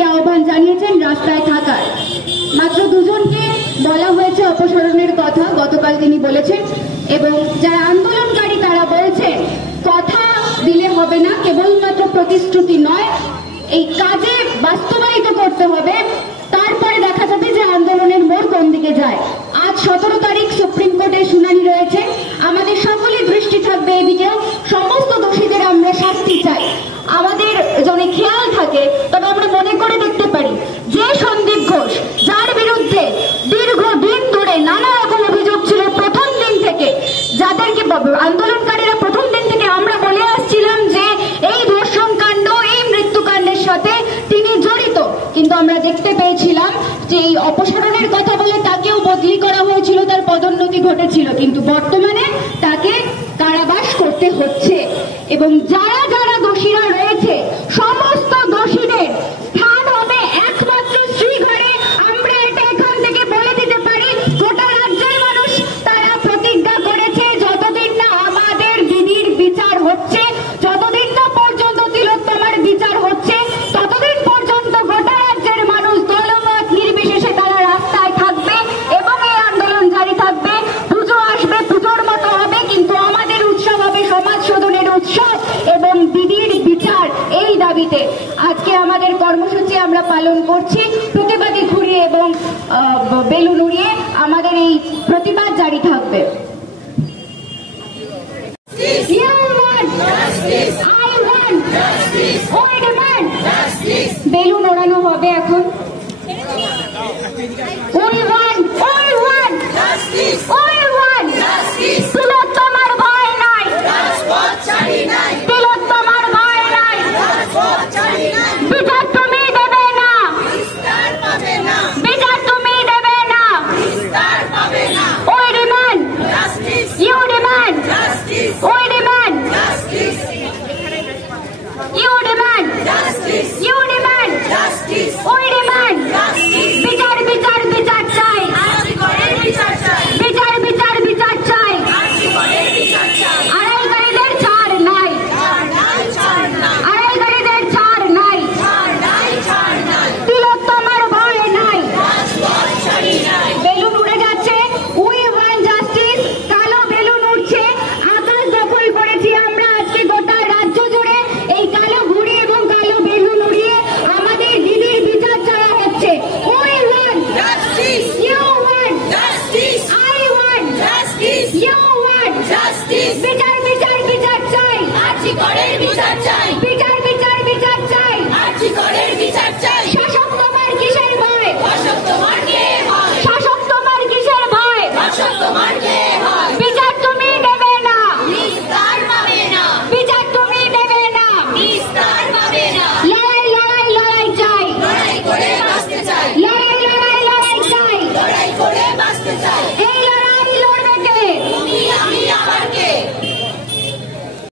সবাইকে আহ্বান জানিয়েছেন রাস্তায় থাকার। মাত্র দুজনকে বলা হয়েছে অপসারণের কথা, গতকাল তিনি বলেছেন। এবং যারা আন্দোলনকারী তারা বলছেন কথা দিলে হবে না, কেবলমাত্র প্রতিশ্রুতি নয়, এই কাজে বাস্তবায়িত করতে হবে, তারপরে দেখা যাবে যে আন্দোলনের মোড় কোন দিকে যায়। আজ 17 তারিখ সুপ্রিম কোর্টের শুনানি রয়েছে, আমাদের সকলের দৃষ্টি থাকবে এদিকেও। সমস্ত দোষীদের আমরা শাস্তি চাই। আমাদের যদি খেয়াল থাকে তবে আমরা মনে করে দেখতে পারি যে সন্দীপ ঘোষ, যার বিরুদ্ধে দীর্ঘদিন ধরে নানা রকম অভিযোগ ছিল প্রথম দিন থেকে, যাদেরকে আন্দোলনকারীরা প্রথম দিন থেকে আমরা বলে আসছিলাম যে এই ধর্ষণ কাণ্ড, এই মৃত্যুকাণ্ডের সাথে তিনি জড়িত, কিন্তু আমরা দেখতে পেয়েছিলাম যে এই অপসারণের কথা বলে তাকেও বদলি করা হয়েছিল, তার পদোন্নতি ঘটেছিল, কিন্তু বর্তমানে তাকে কারাবাস করতে হচ্ছে। এবং যারা যারা দোষীরা রয়েছে সমস্ত দোষীদের স্থান হবে একমাত্র শ্রীঘরে। আমরা এটা এখান থেকে বলে দিতে পারি, গোটা রাজ্যের মানুষ তারা প্রতিজ্ঞা করেছে যতদিন না আমাদের দিদির বিচার হচ্ছে, যতদিন না পর্যন্ত তিলোত্তমার বিচার হচ্ছে, ততদিন পর্যন্ত গোটা রাজ্যের মানুষ দলমত নির্বিশেষে তারা রাস্তায় থাকবে এবং এই আন্দোলন জারি থাকবে। পুজো আসবে, পুজোর মতো হবে, কিন্তু আমাদের উৎসব হবে সমাজ শোধনের উৎসব এবং দিদির বিচার। এই দাবিতে আজকে আমাদের কর্মসূচি আমরা পালন করছি। প্রতিবাদী ঘুরিয়ে এবং বেলুন উড়িয়ে আমাদের এই প্রতিবাদ জারি থাকবে। বেলুন ওড়ানো হবে এখন। তিলোত্তমার ভয় নাই, তিলোত্তমার ভয় নাই, বিচার তুমি দেবে না, বিচার তুমি দেবে না। ওই ডিমান্ড, ইউ ডিমান্ড, ওই demand, you demand, you demand, ওই ডিমান্ড। বিচার বিচার বিচার চাই, বিচার বিচার বিচার চাই। আড়াইগাড়িদের ছাড় নাই, আড়াইগাড়িদের ছাড় নাই, তিলোত্তমার ভয় নাই। বেলুন উড়ে যাচ্ছে, উই ওয়ান্ট জাস্টিস। কালো বেলুন উঠছে, আকাশ দখল করেছি আমরা আজকে গোটা রাজ্য জুড়ে। এই কালো ঘুড়ি এবং কালো বেলুন উড়িয়ে আমাদের দিদির বিচার চাওয়া হচ্ছে। We want justice, you want justice, I want justice, you want justice. বিচার বিচার বিচার চাই,